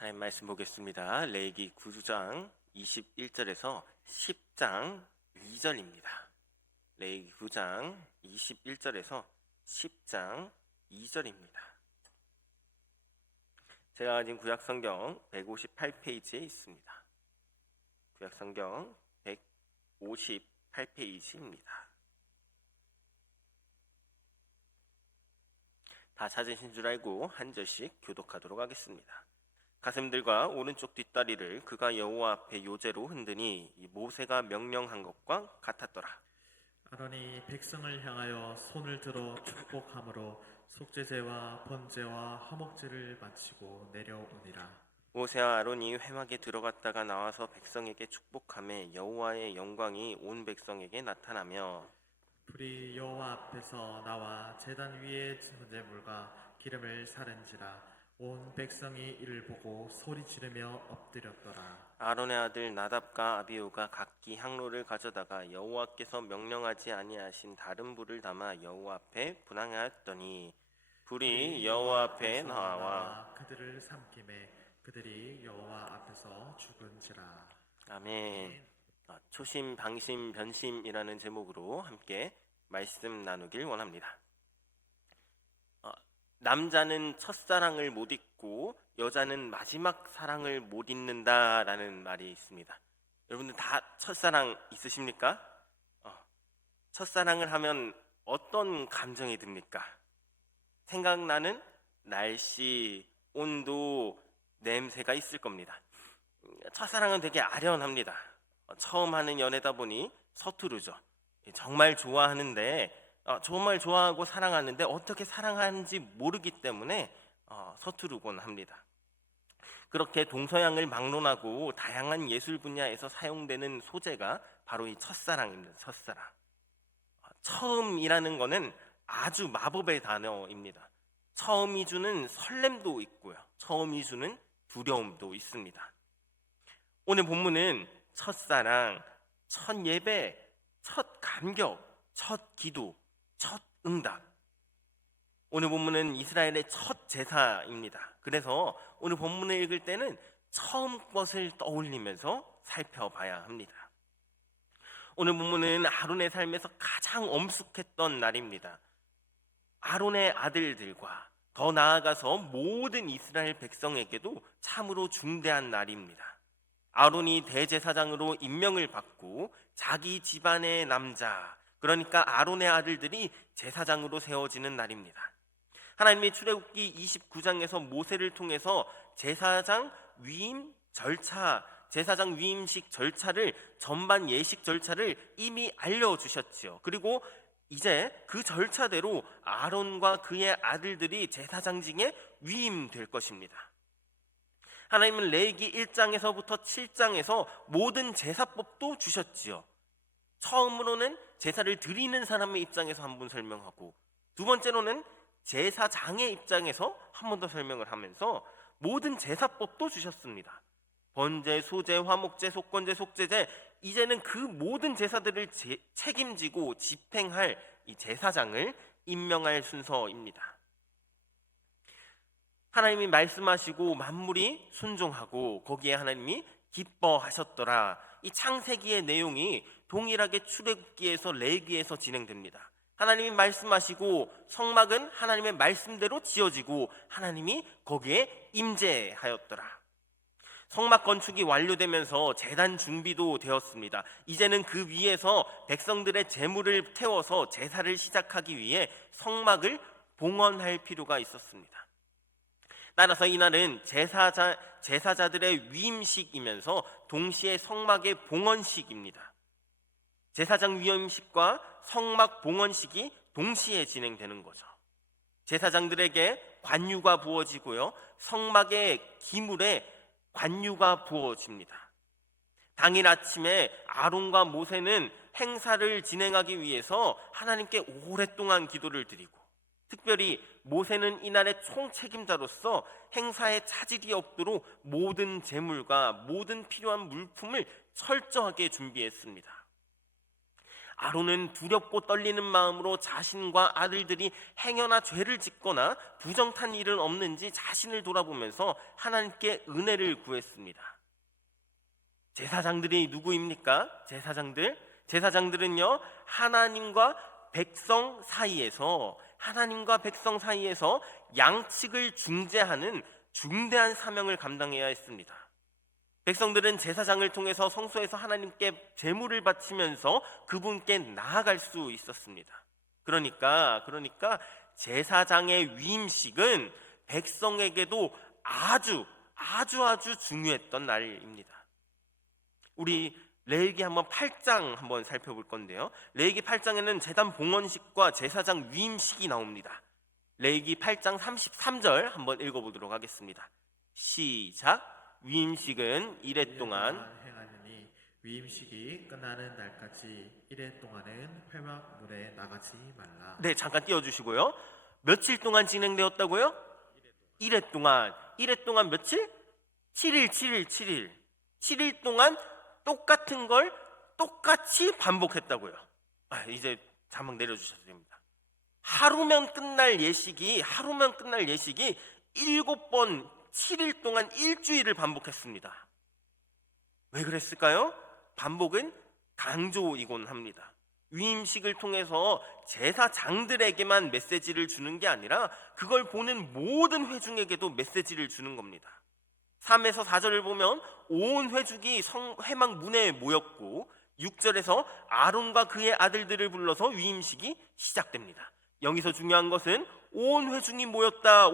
하나님 말씀 보겠습니다. 레위기 9장 21절에서 10장 2절입니다. 레위기 9장 21절에서 10장 2절입니다. 제가 가진 구약성경 158페이지에 있습니다. 구약성경 158페이지입니다. 다 찾으신 줄 알고 한 절씩 교독하도록 하겠습니다. 가슴들과 오른쪽 뒷다리를 그가 여호와 앞에 요제로 흔드니 모세가 명령한 것과 같았더라. 아론이 백성을 향하여 손을 들어 축복함으로 속죄제와 번제와 화목제를 마치고 내려오니라. 모세와 아론이 회막에 들어갔다가 나와서 백성에게 축복하매 여호와의 영광이 온 백성에게 나타나며 불이 여호와 앞에서 나와 제단 위에 번제물과 기름을 사른지라. 온 백성이 이를 보고 소리 지르며 엎드렸더라. 아론의 아들 나답과 아비후가 각기 향로를 가져다가 여호와께서 명령하지 아니하신 다른 불을 담아 여호와 앞에 분향하였더니 불이 여호와 앞에 나와 그들을 삼킴에 그들이 여호와 앞에서 죽은지라. 아멘. 초심, 방심, 변심이라는 제목으로 함께 말씀 나누길 원합니다. 남자는 첫사랑을 못 잊고 여자는 마지막 사랑을 못 잊는다라는 말이 있습니다. 여러분들 다 첫사랑 있으십니까? 첫사랑을 하면 어떤 감정이 듭니까? 생각나는 날씨, 온도, 냄새가 있을 겁니다. 첫사랑은 되게 아련합니다. 처음 하는 연애다 보니 서투르죠. 정말 좋아하는데 정말 좋아하고 사랑하는데 어떻게 사랑하는지 모르기 때문에 서투르곤 합니다. 그렇게 동서양을 막론하고 다양한 예술 분야에서 사용되는 소재가 바로 이 첫사랑입니다. 첫사랑. 처음이라는 거는 아주 마법의 단어입니다. 처음이 주는 설렘도 있고요. 처음이 주는 두려움도 있습니다. 오늘 본문은 첫사랑, 첫 예배, 첫 감격, 첫 기도, 첫 응답. 오늘 본문은 이스라엘의 첫 제사입니다. 그래서 오늘 본문을 읽을 때는 처음 것을 떠올리면서 살펴봐야 합니다. 오늘 본문은 아론의 삶에서 가장 엄숙했던 날입니다. 아론의 아들들과 더 나아가서 모든 이스라엘 백성에게도 참으로 중대한 날입니다. 아론이 대제사장으로 임명을 받고 자기 집안의 남자, 그러니까 아론의 아들들이 제사장으로 세워지는 날입니다. 하나님이 출애굽기 29장에서 모세를 통해서 제사장 위임 절차, 제사장 위임식 절차를 전반 예식 절차를 이미 알려주셨지요. 그리고 이제 그 절차대로 아론과 그의 아들들이 제사장직에 위임될 것입니다. 하나님은 레위기 1장에서부터 7장에서 모든 제사법도 주셨지요. 처음으로는 제사를 드리는 사람의 입장에서 한 번 설명하고, 두 번째로는 제사장의 입장에서 한 번 더 설명을 하면서 모든 제사법도 주셨습니다. 번제, 소제, 화목제, 속건제, 속죄제, 이제는 그 모든 제사들을 책임지고 집행할 이 제사장을 임명할 순서입니다. 하나님이 말씀하시고 만물이 순종하고 거기에 하나님이 기뻐하셨더라. 이 창세기의 내용이 동일하게 출애굽기에서 레위기에서 진행됩니다. 하나님이 말씀하시고 성막은 하나님의 말씀대로 지어지고 하나님이 거기에 임재하였더라. 성막 건축이 완료되면서 제단 준비도 되었습니다. 이제는 그 위에서 백성들의 제물을 태워서 제사를 시작하기 위해 성막을 봉헌할 필요가 있었습니다. 따라서 이날은 제사자들의 위임식이면서 동시에 성막의 봉헌식입니다. 제사장 위임식과 성막 봉헌식이 동시에 진행되는 거죠. 제사장들에게 관유가 부어지고요, 성막의 기물에 관유가 부어집니다. 당일 아침에 아론과 모세는 행사를 진행하기 위해서 하나님께 오랫동안 기도를 드리고, 특별히 모세는 이날의 총책임자로서 행사에 차질이 없도록 모든 제물과 모든 필요한 물품을 철저하게 준비했습니다. 아론은 두렵고 떨리는 마음으로 자신과 아들들이 행여나 죄를 짓거나 부정탄 일은 없는지 자신을 돌아보면서 하나님께 은혜를 구했습니다. 제사장들이 누구입니까? 제사장들은요, 하나님과 백성 사이에서 양측을 중재하는 중대한 사명을 감당해야 했습니다. 백성들은 제사장을 통해서 성소에서 하나님께 제물을 바치면서 그분께 나아갈 수 있었습니다. 그러니까 제사장의 위임식은 백성에게도 아주 중요했던 날입니다. 우리 레위기 8장 한번 살펴볼 건데요. 레위기 8장에는 제단 봉헌식과 제사장 위임식이 나옵니다. 레위기 8장 33절 한번 읽어보도록 하겠습니다. 시작. 위임식은 이래 동안 행하느니 위임식이 끝나는 날까지 이래 동안은 회막문에 나가지 말라. 네, 잠깐 띄워주시고요. 며칠 동안 진행되었다고요? 이래 동안 며칠? 7일 동안 똑같은 걸 똑같이 반복했다고요. 이제 자막 내려주셔도 됩니다. 하루면 끝날 예식이 7번 7일 동안 일주일을 반복했습니다. 왜 그랬을까요? 반복은 강조이곤 합니다. 위임식을 통해서 제사장들에게만 메시지를 주는 게 아니라 그걸 보는 모든 회중에게도 메시지를 주는 겁니다. 3에서 4절을 보면 온 회중이 회막 문에 모였고 6절에서 아론과 그의 아들들을 불러서 위임식이 시작됩니다. 여기서 중요한 것은 온 회중이 모였다.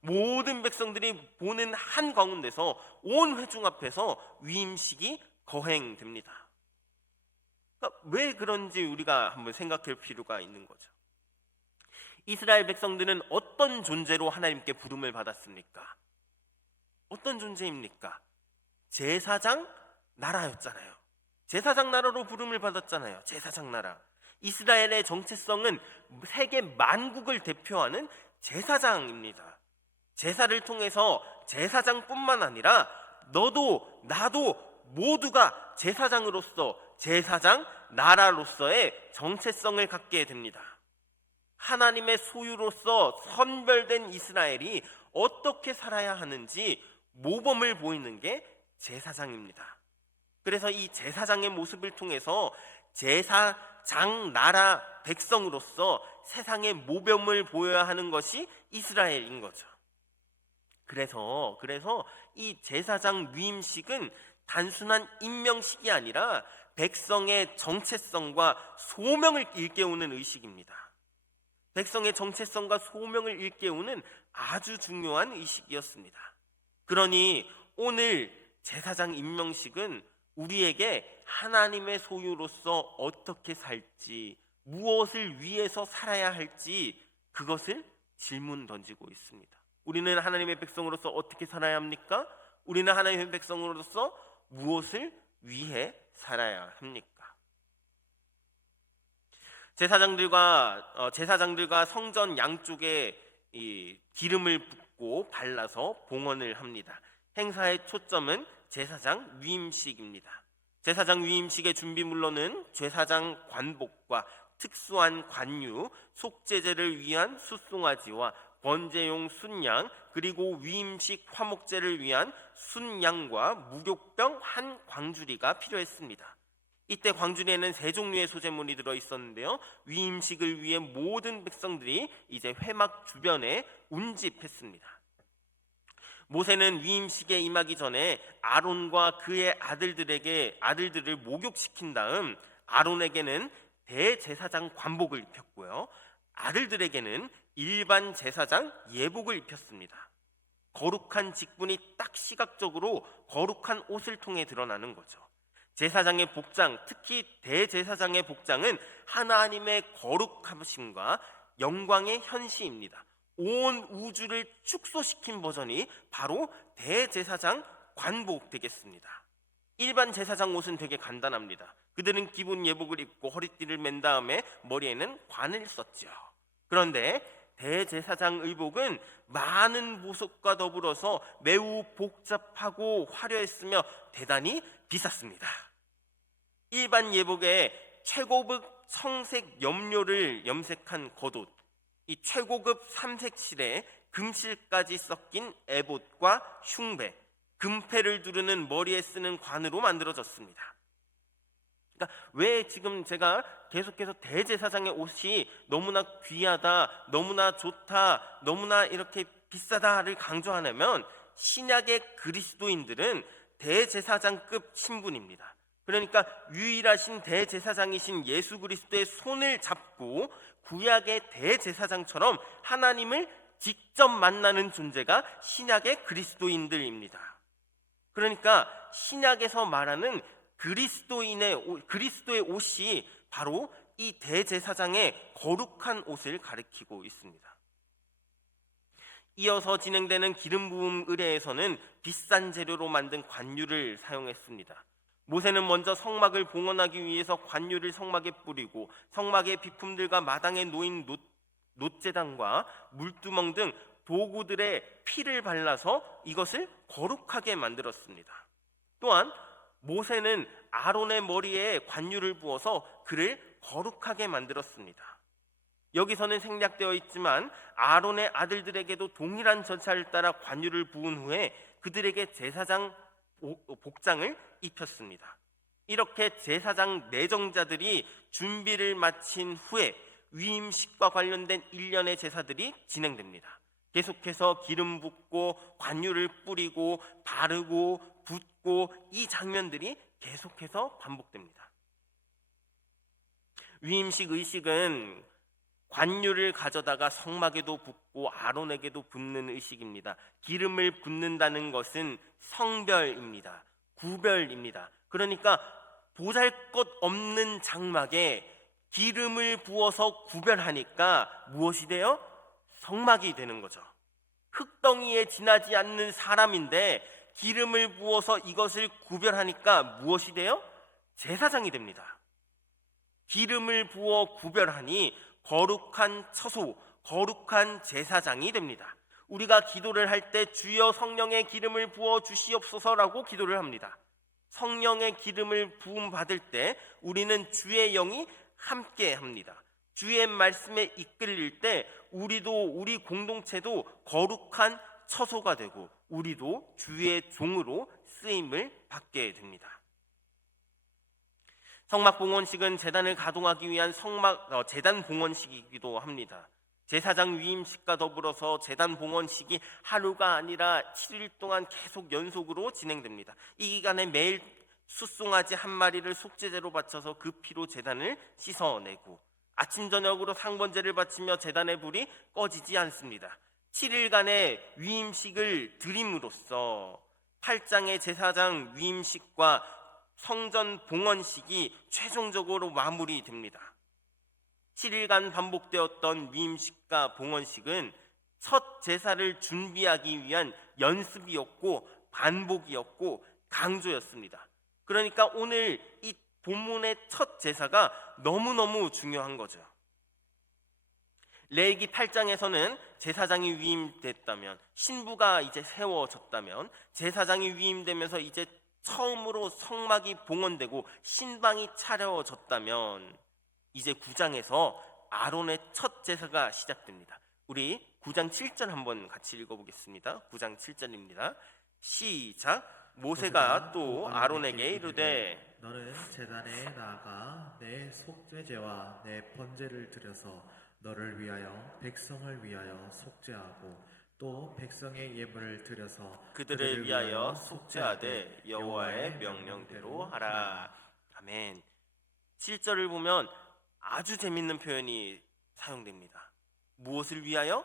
모든 백성들이 보는 한 가운데서 온 회중 앞에서 위임식이 거행됩니다. 그러니까 왜 그런지 우리가 한번 생각할 필요가 있는 거죠. 이스라엘 백성들은 어떤 존재로 하나님께 부름을 받았습니까? 어떤 존재입니까? 제사장 나라였잖아요. 제사장 나라로 부름을 받았잖아요. 제사장 나라. 이스라엘의 정체성은 세계 만국을 대표하는 제사장입니다. 제사를 통해서 제사장뿐만 아니라 너도 나도 모두가 제사장으로서 제사장 나라로서의 정체성을 갖게 됩니다. 하나님의 소유로서 선별된 이스라엘이 어떻게 살아야 하는지 모범을 보이는 게 제사장입니다. 그래서 이 제사장의 모습을 통해서 제사장 나라 백성으로서 세상에 모범을 보여야 하는 것이 이스라엘인 거죠. 그래서 이 제사장 위임식은 단순한 임명식이 아니라 백성의 정체성과 소명을 일깨우는 의식입니다. 백성의 정체성과 소명을 일깨우는 아주 중요한 의식이었습니다. 그러니 오늘 제사장 임명식은 우리에게 하나님의 소유로서 어떻게 살지, 무엇을 위해서 살아야 할지 그것을 질문 던지고 있습니다. 우리는 하나님의 백성으로서 어떻게 살아야 합니까? 우리는 하나님의 백성으로서 무엇을 위해 살아야 합니까? 제사장들과 성전 양쪽에 이 기름을 붓고 발라서 봉헌을 합니다. 행사의 초점은 제사장 위임식입니다. 제사장 위임식의 준비물로는 제사장 관복과 특수한 관유, 속죄제를 위한 숫송아지와 번제용 순양, 그리고 위임식 화목제를 위한 순양과 무교병 한 광주리가 필요했습니다. 이때 광주리에는 세 종류의 소재물이 들어있었는데요. 위임식을 위해 모든 백성들이 이제 회막 주변에 운집했습니다. 모세는 위임식에 임하기 전에 아론과 그의 아들들을 목욕시킨 다음 아론에게는 대제사장 관복을 입혔고요. 아들들에게는 일반 제사장 예복을 입혔습니다. 거룩한 직분이 딱 시각적으로 거룩한 옷을 통해 드러나는 거죠. 제사장의 복장, 특히 대제사장의 복장은 하나님의 거룩하심과 영광의 현시입니다. 온 우주를 축소시킨 버전이 바로 대제사장 관복 되겠습니다. 일반 제사장 옷은 되게 간단합니다. 그들은 기본 예복을 입고 허리띠를 맨 다음에 머리에는 관을 썼죠. 그런데 대제사장 의복은 많은 보석과 더불어서 매우 복잡하고 화려했으며 대단히 비쌌습니다. 일반 예복에 최고급 청색 염료를 염색한 겉옷, 이 최고급 삼색실에 금실까지 섞인 에봇과 흉배, 금패를 두르는 머리에 쓰는 관으로 만들어졌습니다. 그러니까 왜 지금 제가 계속해서 대제사장의 옷이 너무나 귀하다, 너무나 좋다, 너무나 이렇게 비싸다를 강조하냐면 신약의 그리스도인들은 대제사장급 신분입니다. 그러니까 유일하신 대제사장이신 예수 그리스도의 손을 잡고 구약의 대제사장처럼 하나님을 직접 만나는 존재가 신약의 그리스도인들입니다. 그러니까 신약에서 말하는 그리스도의 옷이 바로 이 대제사장의 거룩한 옷을 가리키고 있습니다. 이어서 진행되는 기름 부음 의례에서는 비싼 재료로 만든 관유를 사용했습니다. 모세는 먼저 성막을 봉헌하기 위해서 관유를 성막에 뿌리고 성막의 비품들과 마당에 놓인 놋재단과 물두멍 등 도구들의 피를 발라서 이것을 거룩하게 만들었습니다. 또한 모세는 아론의 머리에 관유를 부어서 그를 거룩하게 만들었습니다. 여기서는 생략되어 있지만 아론의 아들들에게도 동일한 절차를 따라 관유를 부은 후에 그들에게 제사장 복장을 입혔습니다. 이렇게 제사장 내정자들이 준비를 마친 후에 위임식과 관련된 일련의 제사들이 진행됩니다. 계속해서 기름 붓고 관유를 뿌리고 바르고 붓고 이 장면들이 계속해서 반복됩니다. 위임식 의식은 관유를 가져다가 성막에도 붓고 아론에게도 붓는 의식입니다. 기름을 붓는다는 것은 성별입니다. 구별입니다. 그러니까 보잘것없는 장막에 기름을 부어서 구별하니까 무엇이 돼요? 성막이 되는 거죠. 흙덩이에 지나지 않는 사람인데 기름을 부어서 이것을 구별하니까 무엇이 돼요? 제사장이 됩니다. 기름을 부어 구별하니 거룩한 처소, 거룩한 제사장이 됩니다. 우리가 기도를 할 때 주여 성령의 기름을 부어 주시옵소서라고 기도를 합니다. 성령의 기름을 부음 받을 때 우리는 주의 영이 함께 합니다. 주의 말씀에 이끌릴 때 우리 공동체도 거룩한 처소가 되고 우리도 주의 종으로 쓰임을 받게 됩니다. 성막 봉헌식은 제단을 가동하기 위한 제단 봉헌식이기도 합니다. 제사장 위임식과 더불어서 제단 봉헌식이 하루가 아니라 7일 동안 계속 연속으로 진행됩니다. 이 기간에 매일 숫송아지 한 마리를 속죄제로 바쳐서 그 피로 제단을 씻어내고 아침 저녁으로 상번제를 바치며 제단의 불이 꺼지지 않습니다. 7일간의 위임식을 드림으로써 8장의 제사장 위임식과 성전 봉헌식이 최종적으로 마무리됩니다. 7일간 반복되었던 위임식과 봉헌식은 첫 제사를 준비하기 위한 연습이었고 반복이었고 강조였습니다. 그러니까 오늘 이 본문의 첫 제사가 너무너무 중요한 거죠. 레위기 8장에서는 제사장이 위임됐다면, 신부가 이제 세워졌다면, 제사장이 위임되면서 이제 처음으로 성막이 봉헌되고 신방이 차려졌다면 이제 9장에서 아론의 첫 제사가 시작됩니다. 우리 9장 7절 한번 같이 읽어보겠습니다. 9장 7절입니다. 시작. 모세가 또 아론에게 이르되 너는 제단에 나아가 내 속죄제와 내 번제를 드려서 너를 위하여 백성을 위하여 속죄하고 또 백성의 예물을 드려서 그들을 위하여 속죄하되 여호와의 명령대로 하라. 아멘. 7절을 보면 아주 재밌는 표현이 사용됩니다. 무엇을 위하여?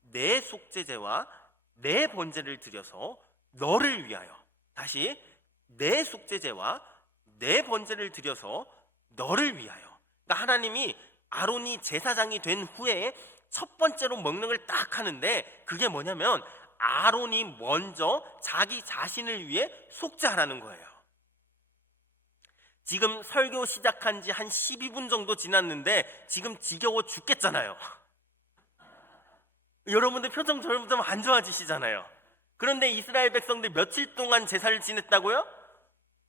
내 속죄제와 내 번제를 드려서 너를 위하여. 다시 내 속죄제와 내 번제를 드려서 너를 위하여. 그러니까 하나님이 아론이 제사장이 된 후에 첫 번째로 명령을 딱 하는데 그게 뭐냐면 아론이 먼저 자기 자신을 위해 속죄하라는 거예요. 지금 설교 시작한 지 한 12분 정도 지났는데 지금 지겨워 죽겠잖아요. 여러분들 표정 점점 안 좋아지시잖아요. 그런데 이스라엘 백성들 며칠 동안 제사를 지냈다고요?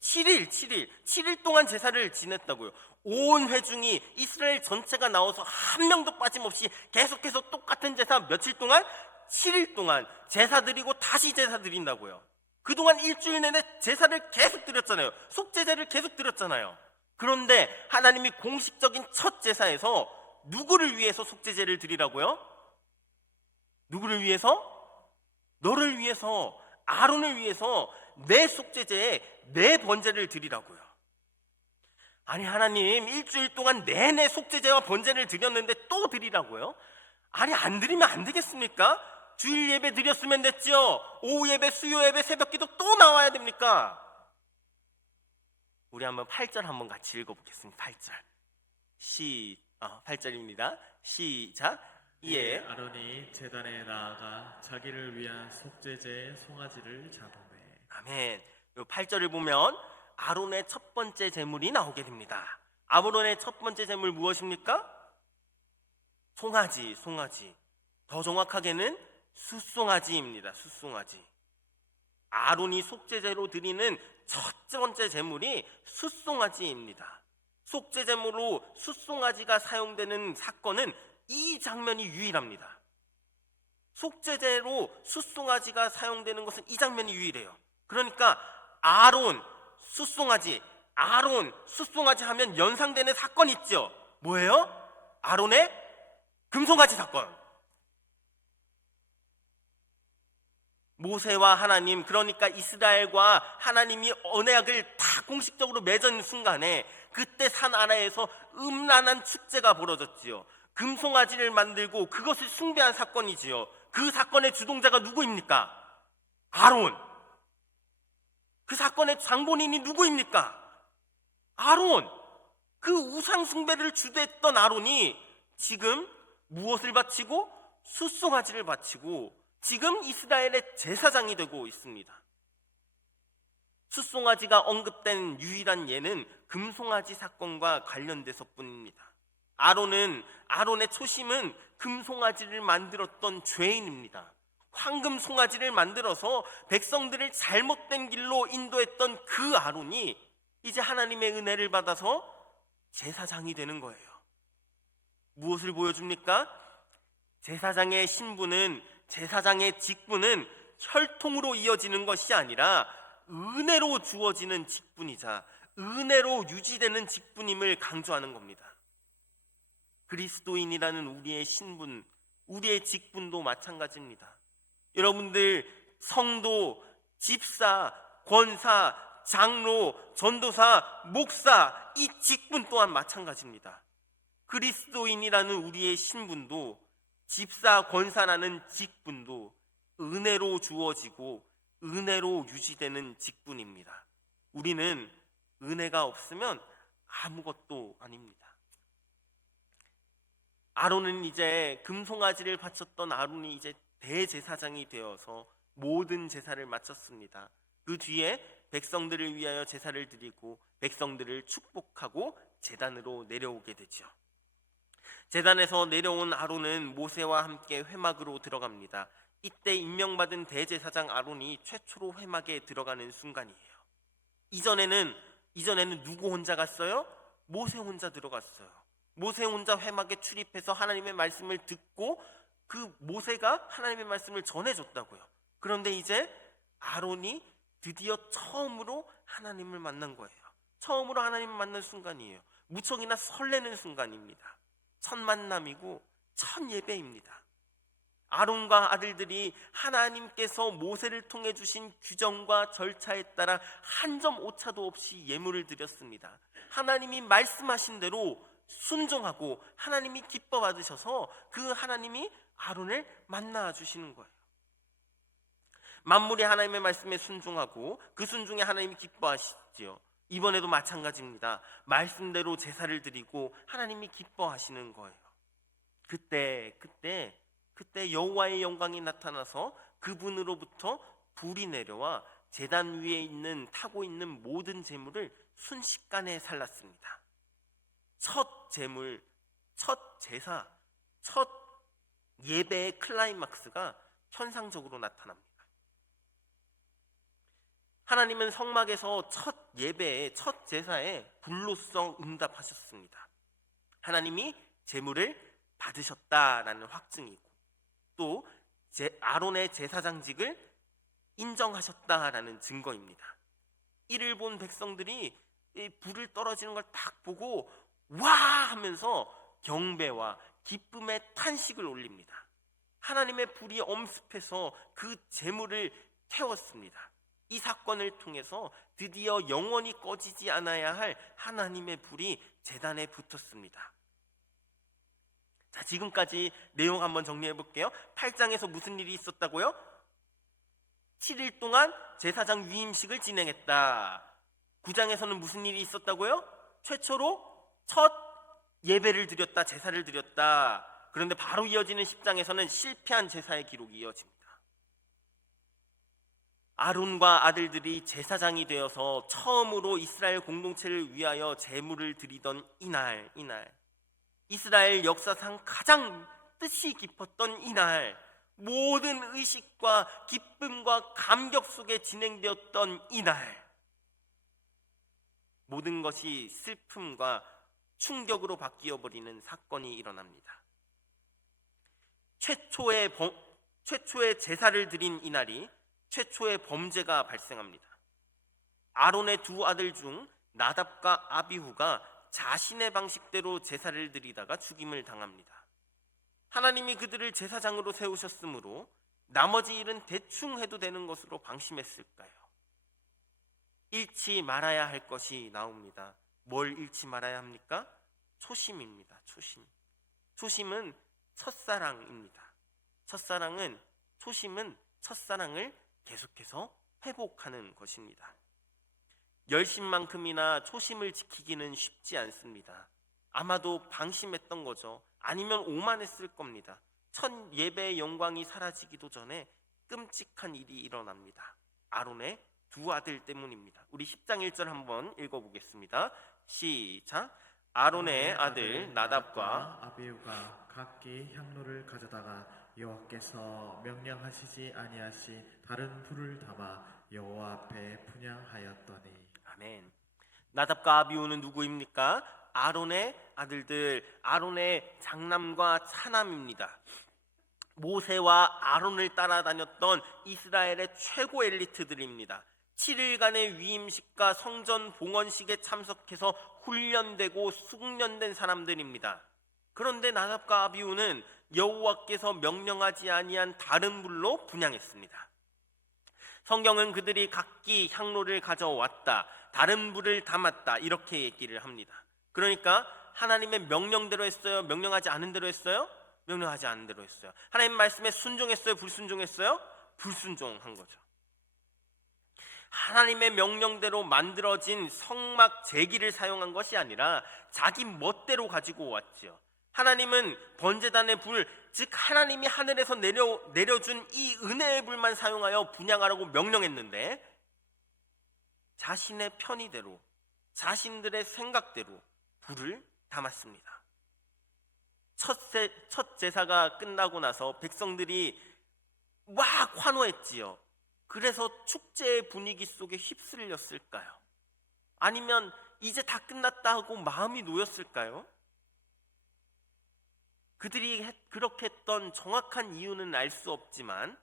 7일 동안 제사를 지냈다고요. 온 회중이 이스라엘 전체가 나와서 한 명도 빠짐없이 계속해서 똑같은 제사 며칠 동안? 7일 동안 제사 드리고 다시 제사 드린다고요. 그동안 일주일 내내 제사를 계속 드렸잖아요. 속죄제를 계속 드렸잖아요. 그런데 하나님이 공식적인 첫 제사에서 누구를 위해서 속죄제를 드리라고요? 누구를 위해서? 너를 위해서, 아론을 위해서 내 속죄제에 내 번제를 드리라고요. 아니 하나님, 일주일 동안 내내 속죄제와 번제를 드렸는데 또 드리라고요? 아니 안 드리면 안 되겠습니까? 주일 예배 드렸으면 됐죠. 오후 예배, 수요 예배, 새벽기도 또 나와야 됩니까? 우리 한번 8절 한번 같이 읽어보겠습니다. 8절 8절입니다 시작. 예. 아론이 제단에 나아가 자기를 위한 속죄제의 송아지를 잡으매. 아멘. 이 8절을 보면 아론의 첫 번째 제물이 나오게 됩니다. 아론의 첫 번째 제물 무엇입니까? 송아지. 더 정확하게는 숫송아지입니다. 숫송아지. 아론이 속죄제로 드리는 첫 번째 제물이 숫송아지입니다. 속죄제물로 숫송아지가 사용되는 사건은 이 장면이 유일합니다. 속죄제로 숫송아지가 사용되는 것은 이 장면이 유일해요. 그러니까 아론 숫송아지 하면 연상되는 사건 있죠. 뭐예요? 아론의 금송아지 사건. 모세와 하나님, 그러니까 이스라엘과 하나님이 언약을 다 공식적으로 맺은 순간에 그때 산 아래에서 음란한 축제가 벌어졌지요. 금송아지를 만들고 그것을 숭배한 사건이지요. 그 사건의 주동자가 누구입니까? 아론. 그 사건의 장본인이 누구입니까? 아론. 그 우상 숭배를 주도했던 아론이 지금 무엇을 바치고? 숫송아지를 바치고 지금 이스라엘의 제사장이 되고 있습니다. 숫송아지가 언급된 유일한 예는 금송아지 사건과 관련돼서뿐입니다. 아론의 초심은 금송아지를 만들었던 죄인입니다. 황금 송아지를 만들어서 백성들을 잘못된 길로 인도했던 그 아론이 이제 하나님의 은혜를 받아서 제사장이 되는 거예요. 무엇을 보여줍니까? 제사장의 신분은, 제사장의 직분은 혈통으로 이어지는 것이 아니라 은혜로 주어지는 직분이자 은혜로 유지되는 직분임을 강조하는 겁니다. 그리스도인이라는 우리의 신분, 우리의 직분도 마찬가지입니다. 여러분들 성도, 집사, 권사, 장로, 전도사, 목사, 이 직분 또한 마찬가지입니다. 그리스도인이라는 우리의 신분도, 집사, 권사라는 직분도 은혜로 주어지고 은혜로 유지되는 직분입니다. 우리는 은혜가 없으면 아무것도 아닙니다. 아론은 이제 금송아지를 바쳤던 아론이 이제 대제사장이 되어서 모든 제사를 마쳤습니다. 그 뒤에 백성들을 위하여 제사를 드리고 백성들을 축복하고 제단으로 내려오게 되죠. 제단에서 내려온 아론은 모세와 함께 회막으로 들어갑니다. 이때 임명받은 대제사장 아론이 최초로 회막에 들어가는 순간이에요. 이전에는 누구 혼자 갔어요? 모세 혼자 들어갔어요. 모세 혼자 회막에 출입해서 하나님의 말씀을 듣고 그 모세가 하나님의 말씀을 전해줬다고요. 그런데 이제 아론이 드디어 처음으로 하나님을 만난 거예요. 처음으로 하나님을 만난 순간이에요. 무척이나 설레는 순간입니다. 첫 만남이고 첫 예배입니다. 아론과 아들들이 하나님께서 모세를 통해 주신 규정과 절차에 따라 한 점 오차도 없이 예물을 드렸습니다. 하나님이 말씀하신 대로 순종하고 하나님이 기뻐 받으셔서 그 하나님이 아론을 만나 주시는 거예요. 만물이 하나님의 말씀에 순종하고 그 순종에 하나님이 기뻐하시지요. 이번에도 마찬가지입니다. 말씀대로 제사를 드리고 하나님이 기뻐하시는 거예요. 그때 여호와의 영광이 나타나서 그분으로부터 불이 내려와 제단 위에 타고 있는 모든 제물을 순식간에 살랐습니다. 첫 제물, 첫 제사, 첫 예배의 클라이막스가 현상적으로 나타납니다. 하나님은 성막에서 첫 예배에 첫 제사에 불로써 응답하셨습니다. 하나님이 제물을 받으셨다라는 확증이고 또 아론의 제사장직을 인정하셨다라는 증거입니다. 이를 본 백성들이 이 불을 떨어지는 걸 딱 보고 와 하면서 경배와 기쁨의 탄식을 올립니다. 하나님의 불이 엄습해서 그 제물을 태웠습니다. 이 사건을 통해서 드디어 영원히 꺼지지 않아야 할 하나님의 불이 제단에 붙었습니다. 자, 지금까지 내용 한번 정리해 볼게요. 8장에서 무슨 일이 있었다고요? 7일 동안 제사장 위임식을 진행했다. 9장에서는 무슨 일이 있었다고요? 최초로 첫 예배를 드렸다, 제사를 드렸다. 그런데 바로 이어지는 10장에서는 실패한 제사의 기록이 이어집니다. 아론과 아들들이 제사장이 되어서 처음으로 이스라엘 공동체를 위하여 제물을 드리던 이날 이스라엘 역사상 가장 뜻이 깊었던 이날, 모든 의식과 기쁨과 감격 속에 진행되었던 이날, 모든 것이 슬픔과 충격으로 바뀌어버리는 사건이 일어납니다. 최초의 제사를 드린 이날이 최초의 범죄가 발생합니다. 아론의 두 아들 중 나답과 아비후가 자신의 방식대로 제사를 드리다가 죽임을 당합니다. 하나님이 그들을 제사장으로 세우셨으므로 나머지 일은 대충 해도 되는 것으로 방심했을까요? 잃지 말아야 할 것이 나옵니다. 뭘 잃지 말아야 합니까? 초심입니다. 초심은 첫사랑입니다. 초심은 첫사랑을 계속해서 회복하는 것입니다. 열심만큼이나 초심을 지키기는 쉽지 않습니다. 아마도 방심했던 거죠. 아니면 오만했을 겁니다. 첫 예배의 영광이 사라지기도 전에 끔찍한 일이 일어납니다. 아론의 두 아들 때문입니다. 우리 10장 1절 한번 읽어보겠습니다. 시작. 아론의 아들 나답과 아비후가 각기 향로를 가져다가 여호와께서 명령하시지 아니하신 다른 불을 담아 여호와 앞에 분향하였더니. 아멘. 나답과 아비후는 누구입니까? 아론의 아들들, 아론의 장남과 차남입니다. 모세와 아론을 따라다녔던 이스라엘의 최고 엘리트들입니다. 7일간의 위임식과 성전 봉헌식에 참석해서 훈련되고 숙련된 사람들입니다. 그런데 나답과 아비후는 여호와께서 명령하지 아니한 다른 불로 분향했습니다. 성경은 그들이 각기 향로를 가져왔다, 다른 불을 담았다 이렇게 얘기를 합니다. 그러니까 하나님의 명령대로 했어요? 명령하지 않은 대로 했어요? 명령하지 않은 대로 했어요. 하나님 말씀에 순종했어요? 불순종했어요? 불순종한 거죠. 하나님의 명령대로 만들어진 성막 제기를 사용한 것이 아니라 자기 멋대로 가지고 왔죠. 하나님은 번제단의 불, 즉 하나님이 하늘에서 내려준 이 은혜의 불만 사용하여 분향하라고 명령했는데 자신의 편의대로, 자신들의 생각대로 불을 담았습니다. 첫 제사가 끝나고 나서 백성들이 막 환호했지요. 그래서 축제의 분위기 속에 휩쓸렸을까요? 아니면 이제 다 끝났다 하고 마음이 놓였을까요? 그들이 그렇게 했던 정확한 이유는 알 수 없지만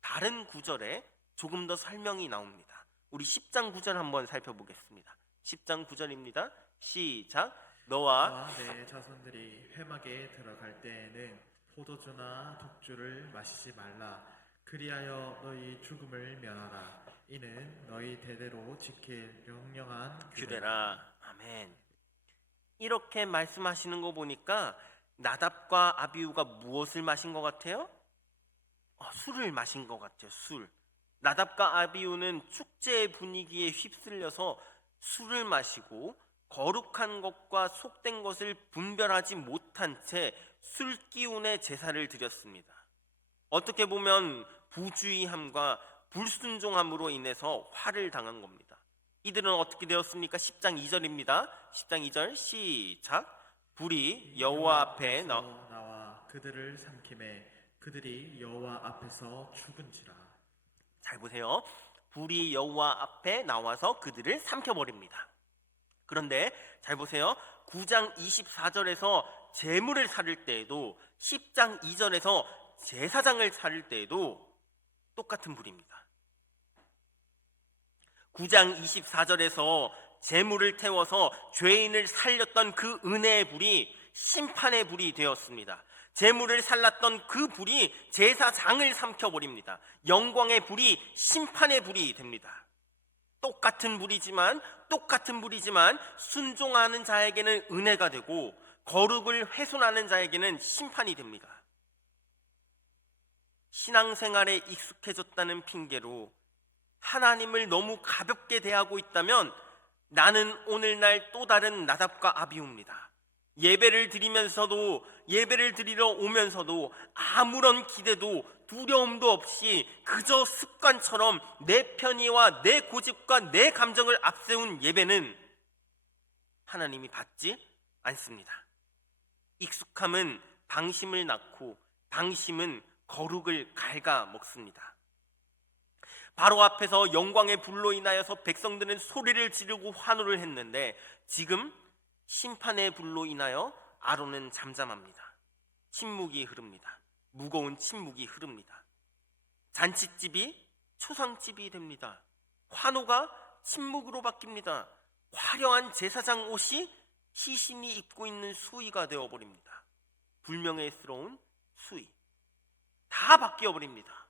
다른 구절에 조금 더 설명이 나옵니다. 우리 10장 9절 한번 살펴보겠습니다. 10장 9절입니다. 시작. 너와 내 자손들이 회막에 들어갈 때에는 포도주나 독주를 마시지 말라. 그리하여 너희 죽음을 면하라. 이는 너희 대대로 지킬 명령한 규례라. 아멘. 이렇게 말씀하시는 거 보니까 나답과 아비후가 무엇을 마신 것 같아요? 술을 마신 것 같아요. 술. 나답과 아비후는 축제의 분위기에 휩쓸려서 술을 마시고 거룩한 것과 속된 것을 분별하지 못한 채 술기운의 제사를 드렸습니다. 어떻게 보면 부주의함과 불순종함으로 인해서 화를 당한 겁니다. 이들은 어떻게 되었습니까? 10장 2절입니다. 10장 2절 시작. 불이 여호와 앞에 나와 그들을 삼킴에 그들이 여호와 앞에서 죽은지라. 잘 보세요. 불이 여호와 앞에 나와서 그들을 삼켜버립니다. 그런데 잘 보세요. 9장 24절에서 제물을 살릴 때에도 10장 2절에서 제사장을 살릴 때에도 똑같은 불입니다. 9장 24절에서 제물을 태워서 죄인을 살렸던 그 은혜의 불이 심판의 불이 되었습니다. 제물을 살랐던 그 불이 제사장을 삼켜버립니다. 영광의 불이 심판의 불이 됩니다. 똑같은 불이지만 순종하는 자에게는 은혜가 되고 거룩을 훼손하는 자에게는 심판이 됩니다. 신앙생활에 익숙해졌다는 핑계로 하나님을 너무 가볍게 대하고 있다면 나는 오늘날 또 다른 나답과 아비후입니다. 예배를 드리러 오면서도 아무런 기대도 두려움도 없이 그저 습관처럼 내 편의와 내 고집과 내 감정을 앞세운 예배는 하나님이 받지 않습니다. 익숙함은 방심을 낳고 방심은 거룩을 갉아먹습니다. 바로 앞에서 영광의 불로 인하여서 백성들은 소리를 지르고 환호를 했는데 지금 심판의 불로 인하여 아론은 잠잠합니다. 침묵이 흐릅니다. 무거운 침묵이 흐릅니다. 잔치집이 초상집이 됩니다. 환호가 침묵으로 바뀝니다. 화려한 제사장 옷이 시신이 입고 있는 수의가 되어버립니다. 불명예스러운 수의. 다 바뀌어버립니다.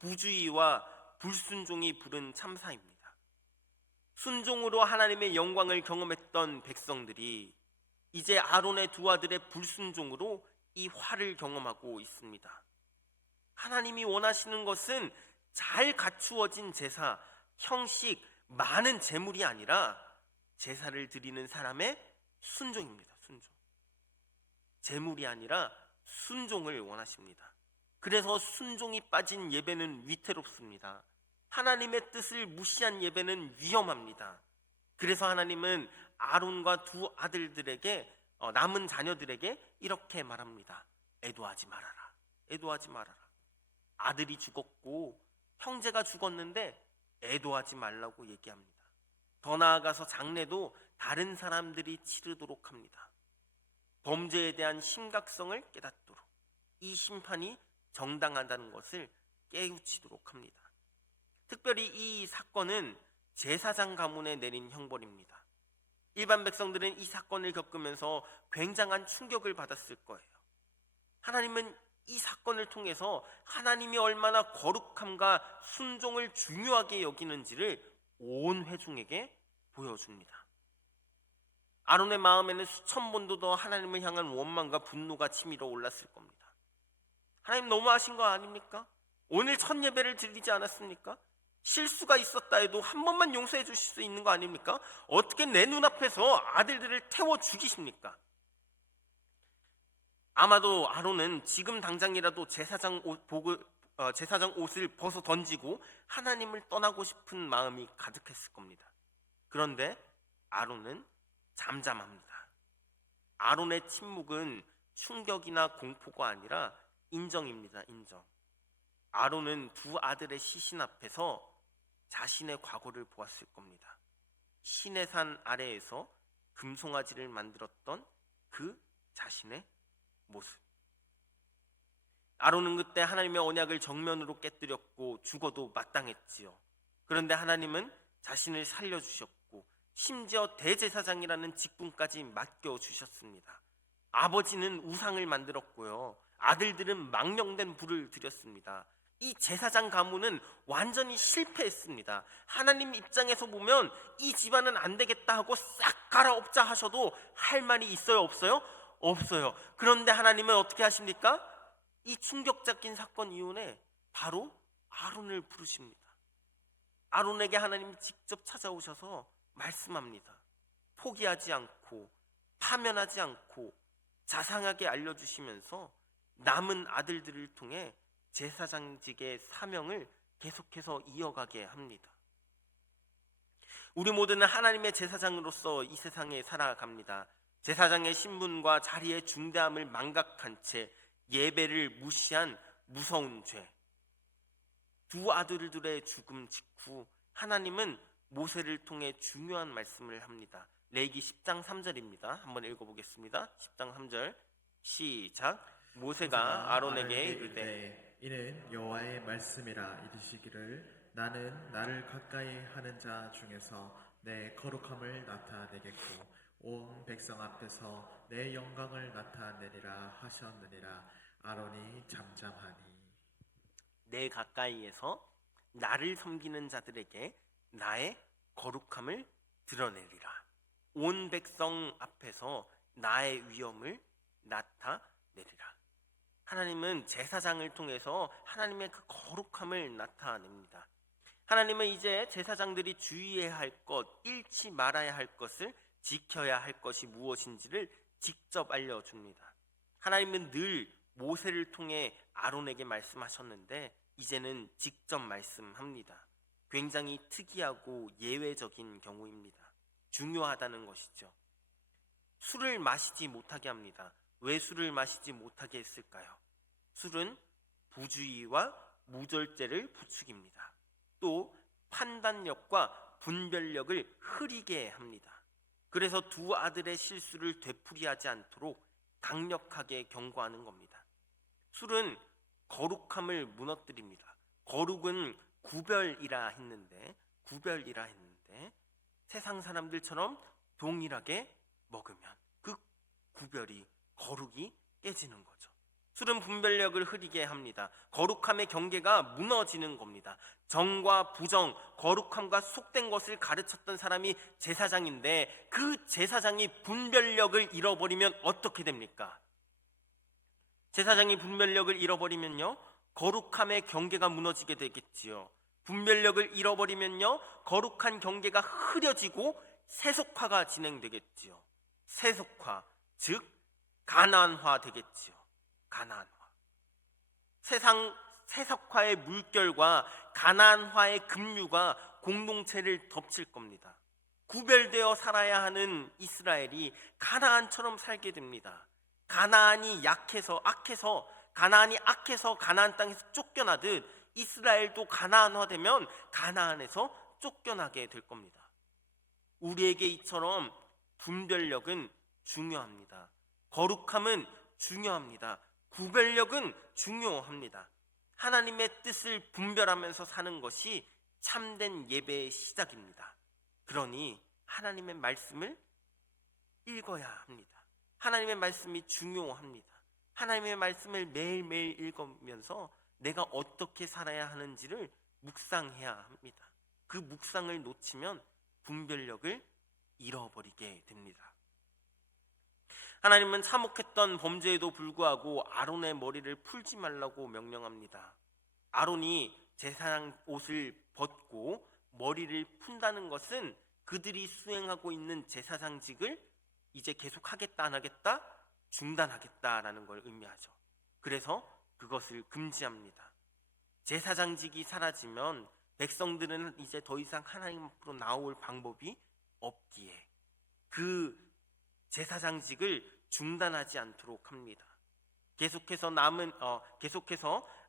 부주의와 불순종이 부른 참사입니다. 순종으로 하나님의 영광을 경험했던 백성들이 이제 아론의 두 아들의 불순종으로 이 화를 경험하고 있습니다. 하나님이 원하시는 것은 잘 갖추어진 제사, 형식, 많은 제물이 아니라 제사를 드리는 사람의 순종입니다. 순종. 제물이 아니라 순종을 원하십니다. 그래서 순종이 빠진 예배는 위태롭습니다. 하나님의 뜻을 무시한 예배는 위험합니다. 그래서 하나님은 아론과 두 아들들에게 남은 자녀들에게 이렇게 말합니다. 애도하지 말아라. 애도하지 말아라. 아들이 죽었고 형제가 죽었는데 애도하지 말라고 얘기합니다. 더 나아가서 장례도 다른 사람들이 치르도록 합니다. 범죄에 대한 심각성을 깨닫도록, 이 심판이 정당하다는 것을 깨우치도록 합니다. 특별히 이 사건은 제사장 가문에 내린 형벌입니다. 일반 백성들은 이 사건을 겪으면서 굉장한 충격을 받았을 거예요. 하나님은 이 사건을 통해서 하나님이 얼마나 거룩함과 순종을 중요하게 여기는지를 온 회중에게 보여줍니다. 아론의 마음에는 수천 번도 더 하나님을 향한 원망과 분노가 치밀어 올랐을 겁니다. 하나님 너무하신 거 아닙니까? 오늘 첫 예배를 드리지 않았습니까? 실수가 있었다 해도 한 번만 용서해 주실 수 있는 거 아닙니까? 어떻게 내 눈앞에서 아들들을 태워 죽이십니까? 아마도 아론은 지금 당장이라도 제사장 옷을 벗어 던지고 하나님을 떠나고 싶은 마음이 가득했을 겁니다. 그런데 아론은 잠잠합니다. 아론의 침묵은 충격이나 공포가 아니라 인정입니다. 인정. 아론은 두 아들의 시신 앞에서 자신의 과거를 보았을 겁니다. 신의 산 아래에서 금송아지를 만들었던 그 자신의 모습. 아론은 그때 하나님의 언약을 정면으로 깨뜨렸고 죽어도 마땅했지요. 그런데 하나님은 자신을 살려주셨고 심지어 대제사장이라는 직분까지 맡겨주셨습니다. 아버지는 우상을 만들었고요. 아들들은 망령된 불을 드렸습니다. 이 제사장 가문은 완전히 실패했습니다. 하나님 입장에서 보면 이 집안은 안 되겠다 하고 싹 갈아엎자 하셔도 할 말이 있어요? 없어요? 없어요. 그런데 하나님은 어떻게 하십니까? 이 충격적인 사건 이후에 바로 아론을 부르십니다. 아론에게 하나님이 직접 찾아오셔서 말씀합니다. 포기하지 않고 파면하지 않고 자상하게 알려주시면서 남은 아들들을 통해 제사장직의 사명을 계속해서 이어가게 합니다. 우리 모두는 하나님의 제사장으로서 이 세상에 살아갑니다. 제사장의 신분과 자리의 중대함을 망각한 채 예배를 무시한 무서운 죄. 두 아들들의 죽음 직후 하나님은 모세를 통해 중요한 말씀을 합니다. 레위기 10장 3절입니다. 한번 읽어보겠습니다. 10장 3절 시작. 모세가 아론에게 이르되 이는 여호와의 말씀이라 이르시기를 나는 나를 가까이 하는 자 중에서 내 거룩함을 나타내겠고 온 백성 앞에서 내 영광을 나타내리라 하셨느니라. 아론이 잠잠하니. 내 가까이에서 나를 섬기는 자들에게 나의 거룩함을 드러내리라. 온 백성 앞에서 나의 위엄을 나타내리라. 하나님은 제사장을 통해서 하나님의 그 거룩함을 나타냅니다. 하나님은 이제 제사장들이 주의해야 할 것, 잃지 말아야 할 것을 지켜야 할 것이 무엇인지를 직접 알려줍니다. 하나님은 늘 모세를 통해 아론에게 말씀하셨는데 이제는 직접 말씀합니다. 굉장히 특이하고 예외적인 경우입니다. 중요하다는 것이죠. 술을 마시지 못하게 합니다. 왜 술을 마시지 못하게 했을까요? 술은 부주의와 무절제를 부추깁니다. 또 판단력과 분별력을 흐리게 합니다. 그래서 두 아들의 실수를 되풀이하지 않도록 강력하게 경고하는 겁니다. 술은 거룩함을 무너뜨립니다. 거룩은 구별이라 했는데 세상 사람들처럼 동일하게 먹으면 그 구별이 거룩이 깨지는 거죠. 술은 분별력을 흐리게 합니다. 거룩함의 경계가 무너지는 겁니다. 정과 부정, 거룩함과 속된 것을 가르쳤던 사람이 제사장인데 그 제사장이 분별력을 잃어버리면 어떻게 됩니까? 제사장이 분별력을 잃어버리면요, 거룩함의 경계가 무너지게 되겠지요. 분별력을 잃어버리면요, 거룩한 경계가 흐려지고 세속화가 진행되겠지요. 세속화, 즉 가난화 되겠지요. 가난화. 세속화의 물결과 가난화의 급류가 공동체를 덮칠 겁니다. 구별되어 살아야 하는 이스라엘이 가나안처럼 살게 됩니다. 가나안이 악해서 가나안 땅에서 쫓겨나듯 이스라엘도 가나안화되면 가나안에서 쫓겨나게 될 겁니다. 우리에게 이처럼 분별력은 중요합니다. 거룩함은 중요합니다. 구별력은 중요합니다. 하나님의 뜻을 분별하면서 사는 것이 참된 예배의 시작입니다. 그러니 하나님의 말씀을 읽어야 합니다. 하나님의 말씀이 중요합니다. 하나님의 말씀을 매일매일 읽으면서 내가 어떻게 살아야 하는지를 묵상해야 합니다. 그 묵상을 놓치면 분별력을 잃어버리게 됩니다. 하나님은 참혹했던 범죄에도 불구하고 아론의 머리를 풀지 말라고 명령합니다. 아론이 제사장 옷을 벗고 머리를 푼다는 것은 그들이 수행하고 있는 제사장직을 이제 계속 하겠다 안 하겠다? 중단하겠다라는 걸 의미하죠. 그래서 그것을 금지합니다. 제사장직이 사라지면 백성들은 이제 더 이상 하나님 앞으로 나올 방법이 없기에 그 제사장직을 중단하지 않도록 합니다. 계속해서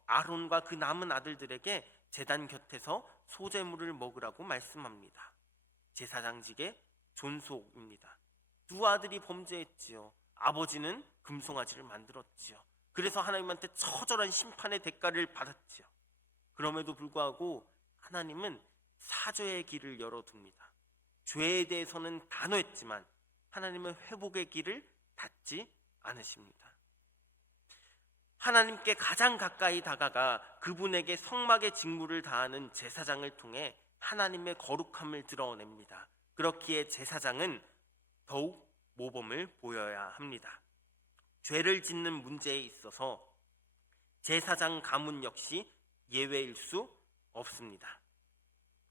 아론과 그 남은 아들들에게 제단 곁에서 소제물을 먹으라고 말씀합니다. 제사장직의 존속입니다. 두 아들이 범죄했지요. 아버지는 금송아지를 만들었지요. 그래서 하나님한테 처절한 심판의 대가를 받았지요. 그럼에도 불구하고 하나님은 사죄의 길을 열어둡니다. 죄에 대해서는 단호했지만 하나님은 회복의 길을 닫지 않으십니다. 하나님께 가장 가까이 다가가 그분에게 성막의 직무를 다하는 제사장을 통해 하나님의 거룩함을 드러냅니다. 그렇기에 제사장은 더욱 모범을 보여야 합니다. 죄를 짓는 문제에 있어서 제사장 가문 역시 예외일 수 없습니다.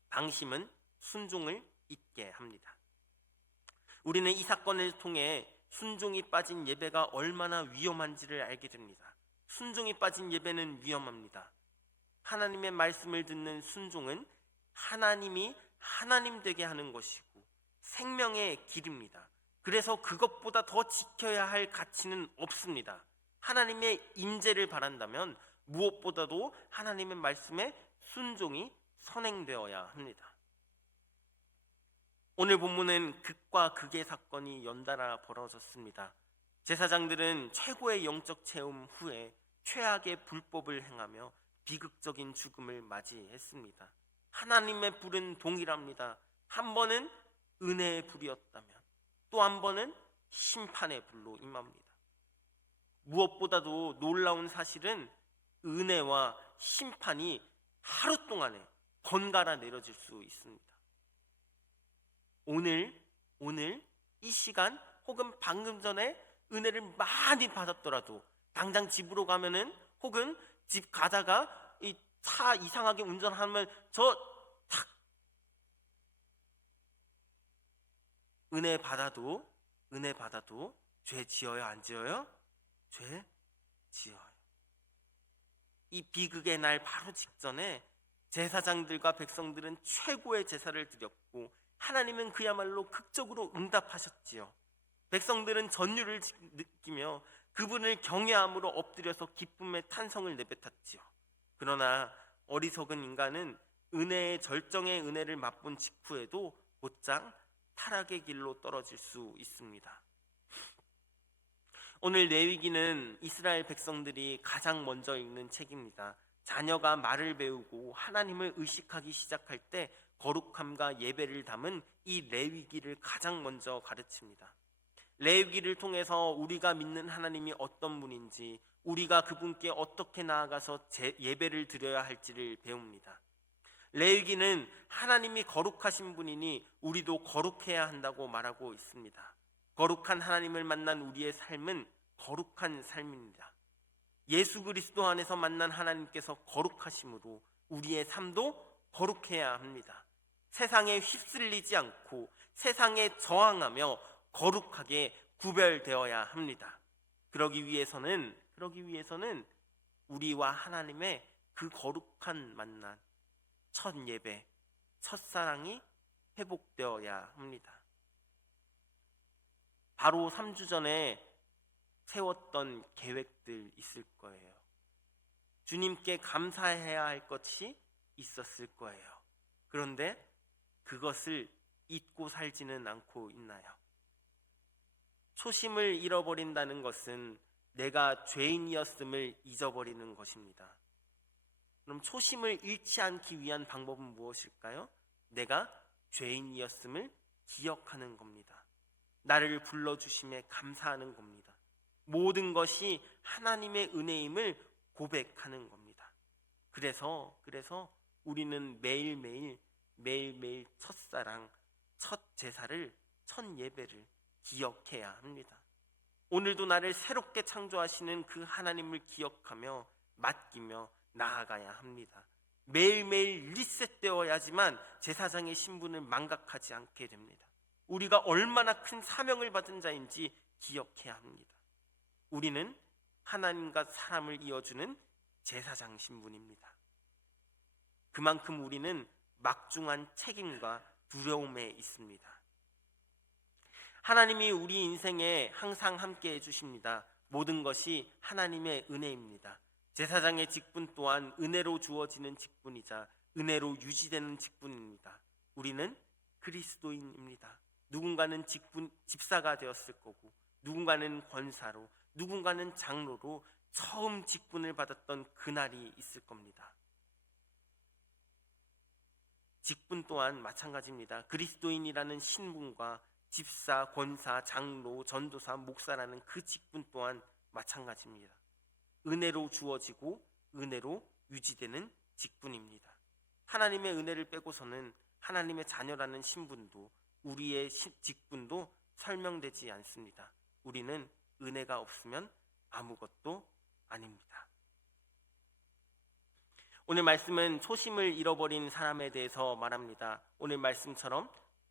방심은 순종을 잊게 합니다. 우리는 이 사건을 통해 순종이 빠진 예배가 얼마나 위험한지를 알게 됩니다. 순종이 빠진 예배는 위험합니다. 하나님의 말씀을 듣는 순종은 하나님이 하나님 되게 하는 것이고 생명의 길입니다. 그래서 그것보다 더 지켜야 할 가치는 없습니다. 하나님의 임재를 바란다면 무엇보다도 하나님의 말씀에 순종이 선행되어야 합니다. 오늘 본문은 극과 극의 사건이 연달아 벌어졌습니다. 제사장들은 최고의 영적 체험 후에 최악의 불법을 행하며 비극적인 죽음을 맞이했습니다. 하나님의 불은 동일합니다. 한 번은 은혜의 불이었다면 또 한 번은 심판의 불로 임합니다. 무엇보다도 놀라운 사실은 은혜와 심판이 하루 동안에 번갈아 내려질 수 있습니다. 오늘 이 시간 혹은 방금 전에 은혜를 많이 받았더라도 당장 집으로 가면은 혹은 집 가다가 이 차 이상하게 운전하면 은혜 받아도 죄 지어요, 안 지어요? 죄 지어요. 이 비극의 날 바로 직전에 제사장들과 백성들은 최고의 제사를 드렸고 하나님은 그야말로 극적으로 응답하셨지요. 백성들은 전율을 느끼며 그분을 경외함으로 엎드려서 기쁨의 탄성을 내뱉었지요. 그러나 어리석은 인간은 은혜의 절정의 은혜를 맛본 직후에도 곧장 타락의 길로 떨어질 수 있습니다. 오늘 레위기는 이스라엘 백성들이 가장 먼저 읽는 책입니다. 자녀가 말을 배우고 하나님을 의식하기 시작할 때 거룩함과 예배를 담은 이 레위기를 가장 먼저 가르칩니다. 레위기를 통해서 우리가 믿는 하나님이 어떤 분인지, 우리가 그분께 어떻게 나아가서 예배를 드려야 할지를 배웁니다. 레위기는 하나님이 거룩하신 분이니 우리도 거룩해야 한다고 말하고 있습니다. 거룩한 하나님을 만난 우리의 삶은 거룩한 삶입니다. 예수 그리스도 안에서 만난 하나님께서 거룩하심으로 우리의 삶도 거룩해야 합니다. 세상에 휩쓸리지 않고 세상에 저항하며 거룩하게 구별되어야 합니다. 그러기 위해서는 우리와 하나님의 그 거룩한 만남, 첫 예배, 첫사랑이 회복되어야 합니다. 바로 3주 전에 세웠던 계획들 있을 거예요. 주님께 감사해야 할 것이 있었을 거예요. 그런데 그것을 잊고 살지는 않고 있나요? 초심을 잃어버린다는 것은 내가 죄인이었음을 잊어버리는 것입니다. 그럼 초심을 잃지 않기 위한 방법은 무엇일까요? 내가 죄인이었음을 기억하는 겁니다. 나를 불러주심에 감사하는 겁니다. 모든 것이 하나님의 은혜임을 고백하는 겁니다. 그래서 우리는 매일매일 첫사랑, 첫 제사를, 첫 예배를 기억해야 합니다. 오늘도 나를 새롭게 창조하시는 그 하나님을 기억하며 맡기며 나아가야 합니다. 매일매일 리셋되어야지만 제사장의 신분을 망각하지 않게 됩니다. 우리가 얼마나 큰 사명을 받은 자인지 기억해야 합니다. 우리는 하나님과 사람을 이어주는 제사장 신분입니다. 그만큼 우리는 막중한 책임과 두려움에 있습니다. 하나님이 우리 인생에 항상 함께 해주십니다. 모든 것이 하나님의 은혜입니다. 제사장의 직분 또한 은혜로 주어지는 직분이자 은혜로 유지되는 직분입니다. 우리는 그리스도인입니다. 누군가는 집사가 되었을 거고, 누군가는 권사로, 누군가는 장로로 처음 직분을 받았던 그날이 있을 겁니다. 직분 또한 마찬가지입니다. 그리스도인이라는 신분과 집사, 권사, 장로, 전도사, 목사라는 그 직분 또한 마찬가지입니다. 은혜로 주어지고 은혜로 유지되는 직분입니다. 하나님의 은혜를 빼고서는 하나님의 자녀라는 신분도 우리의 직분도 설명되지 않습니다. 우리는 은혜가 없으면 아무것도 아닙니다. 오늘 말씀은 초심을 잃어버린 사람에 대해서 말합니다. 오늘 말씀처럼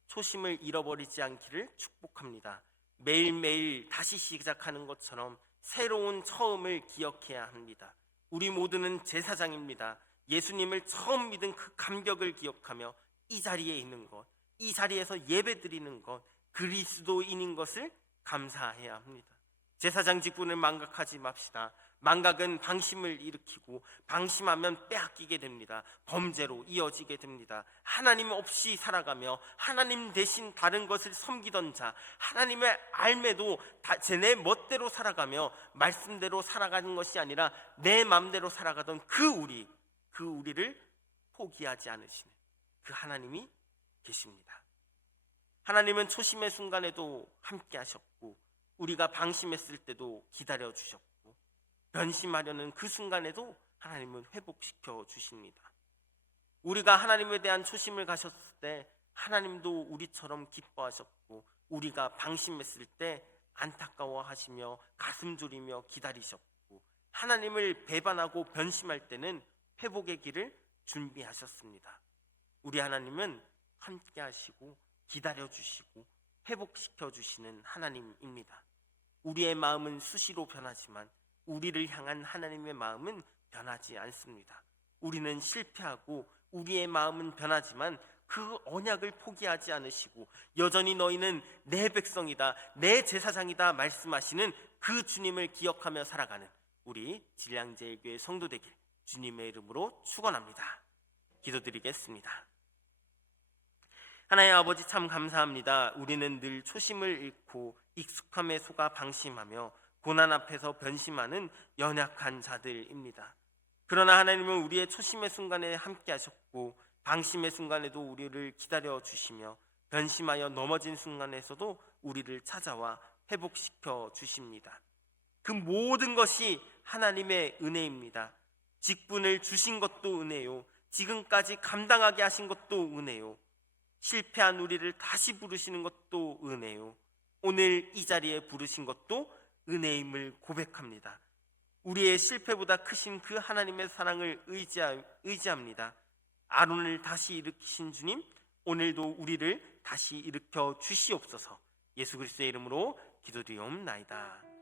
초심을 잃어버리지 않기를 축복합니다. 매일매일 다시 시작하는 것처럼 새로운 처음을 기억해야 합니다. 우리 모두는 제사장입니다. 예수님을 처음 믿은 그 감격을 기억하며 이 자리에 있는 것, 이 자리에서 예배드리는 것, 그리스도인인 것을 감사해야 합니다. 제사장 직분을 망각하지 맙시다. 망각은 방심을 일으키고 방심하면 빼앗기게 됩니다. 범죄로 이어지게 됩니다. 하나님 없이 살아가며 하나님 대신 다른 것을 섬기던 자, 하나님의 알매도 내 멋대로 살아가며 말씀대로 살아가는 것이 아니라 내 마음대로 살아가던 그 우리를 포기하지 않으시는 그 하나님이 계십니다. 하나님은 초심의 순간에도 함께 하셨고 우리가 방심했을 때도 기다려 주셨고 변심하려는 그 순간에도 하나님은 회복시켜 주십니다. 우리가 하나님에 대한 초심을 가셨을 때 하나님도 우리처럼 기뻐하셨고 우리가 방심했을 때 안타까워하시며 가슴 졸이며 기다리셨고 하나님을 배반하고 변심할 때는 회복의 길을 준비하셨습니다. 우리 하나님은 함께 하시고 기다려 주시고 회복시켜 주시는 하나님입니다. 우리의 마음은 수시로 변하지만 우리를 향한 하나님의 마음은 변하지 않습니다. 우리는 실패하고 우리의 마음은 변하지만 그 언약을 포기하지 않으시고 여전히 너희는 내 백성이다, 내 제사장이다 말씀하시는 그 주님을 기억하며 살아가는 우리 진량제일교회 성도 되길 주님의 이름으로 축원합니다. 기도드리겠습니다. 하나님 아버지 참 감사합니다. 우리는 늘 초심을 잃고 익숙함에 속아 방심하며 고난 앞에서 변심하는 연약한 자들입니다. 그러나 하나님은 우리의 초심의 순간에 함께 하셨고 방심의 순간에도 우리를 기다려 주시며 변심하여 넘어진 순간에서도 우리를 찾아와 회복시켜 주십니다. 그 모든 것이 하나님의 은혜입니다. 직분을 주신 것도 은혜요, 지금까지 감당하게 하신 것도 은혜요, 실패한 우리를 다시 부르시는 것도 은혜요, 오늘 이 자리에 부르신 것도 은혜임을 고백합니다. 우리의 실패보다 크신 그 하나님의 사랑을 의지합니다. 아론을 다시 일으키신 주님, 오늘도 우리를 다시 일으켜 주시옵소서. 예수 그리스도의 이름으로 기도드리옵나이다.